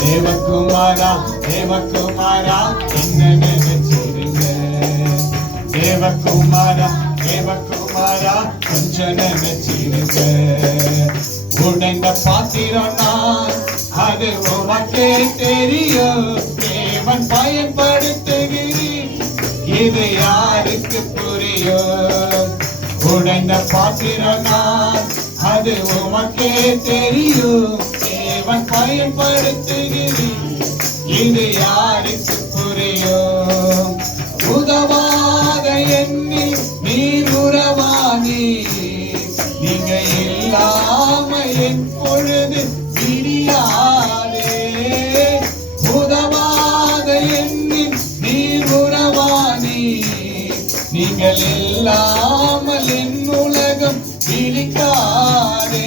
தேவகுமாரா தேவகுமாரா என்ன நினைச்சிருங்க. தேவகுமாரா தேவகுமாரா கொஞ்சம் நினைச்சிருங்க. உடைந்த பாத்திரம் நான், அது உமக்கே தெரியும். தேவன் பயன்படுத்துகிறேன், இது யாருக்கு புரியும்? உடைந்த பாத்திரம் நான், அது உமக்கே தெரியும். தேவன் பயன்படுத்துகிறேன், இது யாருக்கு புரியும்? உதவாத எண்ணில் நீர் உறவானி, நீங்க இல்லாம என் பொழுது விடியாதே. உதவாத எண்ணில் நீர் உறவானி, நீங்கள் இல்லாமல் என் உலகம் விழிக்காதே.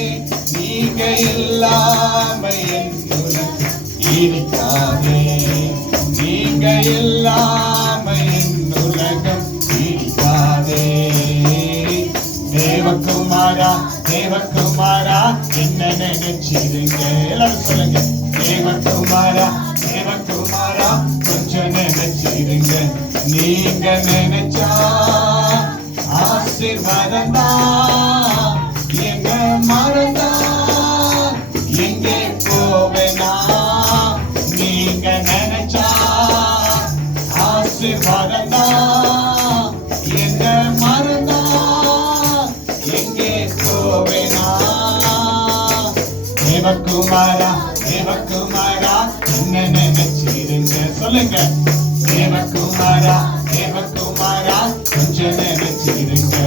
நீங்க இல்லாம என் உலகம் விழிக்காதே. நீங்க இல்லாம என் உலகம் விழிக்காதே. தேவகுமாரா தேவகுமாரா என்ன நினைச்சிருங்க. எல்லாரும் சொல்லுங்க. தேவகுமாரா தேவகுமாரா கொஞ்சம் நினைச்சிருங்க. நீங்க நினைச்சா ஆசீர்வாதம் தான். எங்க மறந்தா எங்கே போவேனா? நீங்க நினைச்சா ஆசீர்வாதம் தான். எங்க மறந்தா எங்கே போவேனா? தேவகுமாரா தேவகுமாரா என்ன நினைச்சிருங்க. சொல்லுங்க. தேவகுமாரா தேவகுமாரா கொஞ்சம் நினைச்சிருங்க.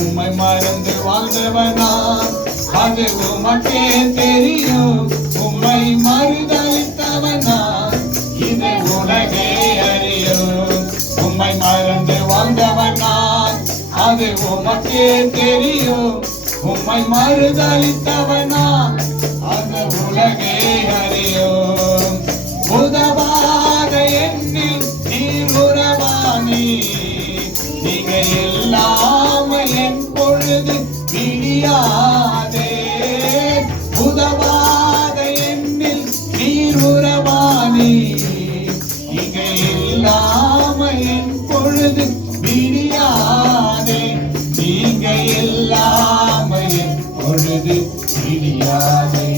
உம்மை மறந்து வாழ்ந்தவனா, அது உமக்கே தெரியும். உம்மை மறுதலித்தவனா, இது உலகே அறியும். உம்மை மறந்து வாழ்ந்தவனா, அது உமக்கே தெரியும். உம்மை மறுதலித்தவனா, அது உலகே அறியும். உதவாத எண்ணில் நீர் உறவானி, நீங்க இல்லாம என் பொழுது விடியாதே. உதவாத எண்ணில் நீர் உறவானி, நீங்க இல்லாம என் பொழுது விடியாதே. நீங்க இல்லாம என் பொழுது விடியாதே.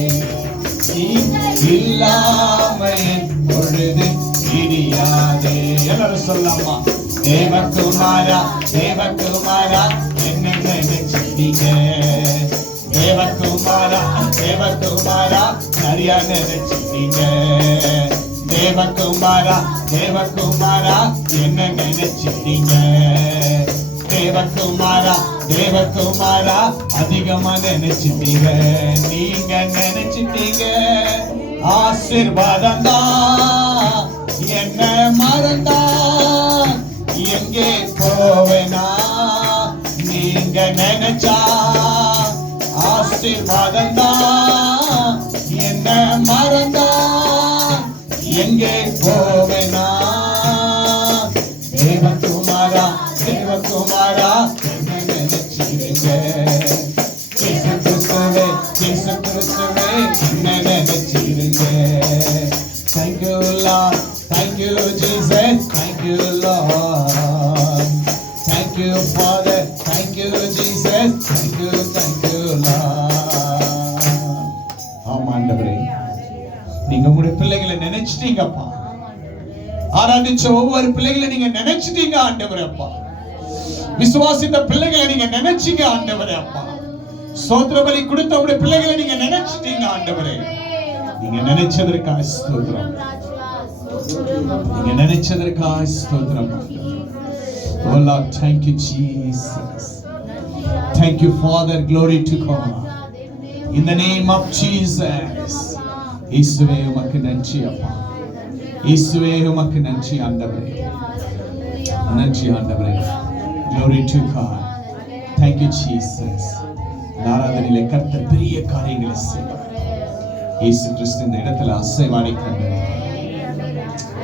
இல்லாம என் பொழுது விடியாதே. எல்லாரும் சொல்லலாமா? தேவகுமாரா தேவகுமாரா என்ன நினைச்சிட்டீங்க. தேவகுமாரா தேவகுமாரா சரியா நினைச்சிட்டீங்க. தேவகுமாரா தேவகுமாரா என்ன நினைச்சிட்டீங்க. தேவகுமாரா தேவகுமாரா அதிகமா நினைச்சிட்டீங்க. நீங்க நினைச்சிட்டீங்க ஆசீர்வாதம் தான். என்ன மறந்தா எங்கே போவேனா? நீங்க நினைச்சா ஆசீர்வாதம் தான். என்ன மறந்தா எங்கே போவேனா? தேவகுமாரா தேவகுமாரா என்ன நினைச்சிருங்க. இயேசு கிறிஸ்துவே இயேசு கிறிஸ்துவே என்ன நினைச்சிருங்க. Thank you Lord, thank you Jesus, thank you Lord, thank you Father, thank you Jesus, thank you Lord. ஆமாண்டவரே, நீங்க உங்களுடைய பிள்ளைகளை நினைச்சிட்டீங்கப்பா. ஆராதிச்ச ஒவ்வொரு பிள்ளைகளை நீங்க நினைச்சிட்டீங்க ஆண்டவரே அப்பா. விசுவாசித்த பிள்ளைகளை நீங்க நினைச்சீங்க ஆண்டவரே அப்பா. ஸ்தோத்திர பலி கொடுத்த உங்களுடைய பிள்ளைகளை நீங்க நினைச்சிட்டீங்க ஆண்டவரே. நீங்க நினைச்சதற்காக ஸ்தோத்திரம். நீங்க நினைச்சதற்காக ஸ்தோத்திரம். Oh Lord, thank you Jesus. Thank you Father, glory to God. In the name of Jesus. இயேசுவே உமக்கு நன்றி அப்பா. இயேசுவே உமக்கு நன்றி ஆண்டவரே. நன்றி ஆண்டவரே. Glory to God. Thank you Jesus. ஆராதனையிலே கர்த்தர் பெரிய காரியங்களை செய்வார். இயேசு கிறிஸ்து இந்த இடத்துல அசைவாடி கொண்டார்.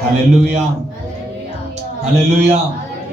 ஹalleluya. ஹalleluya.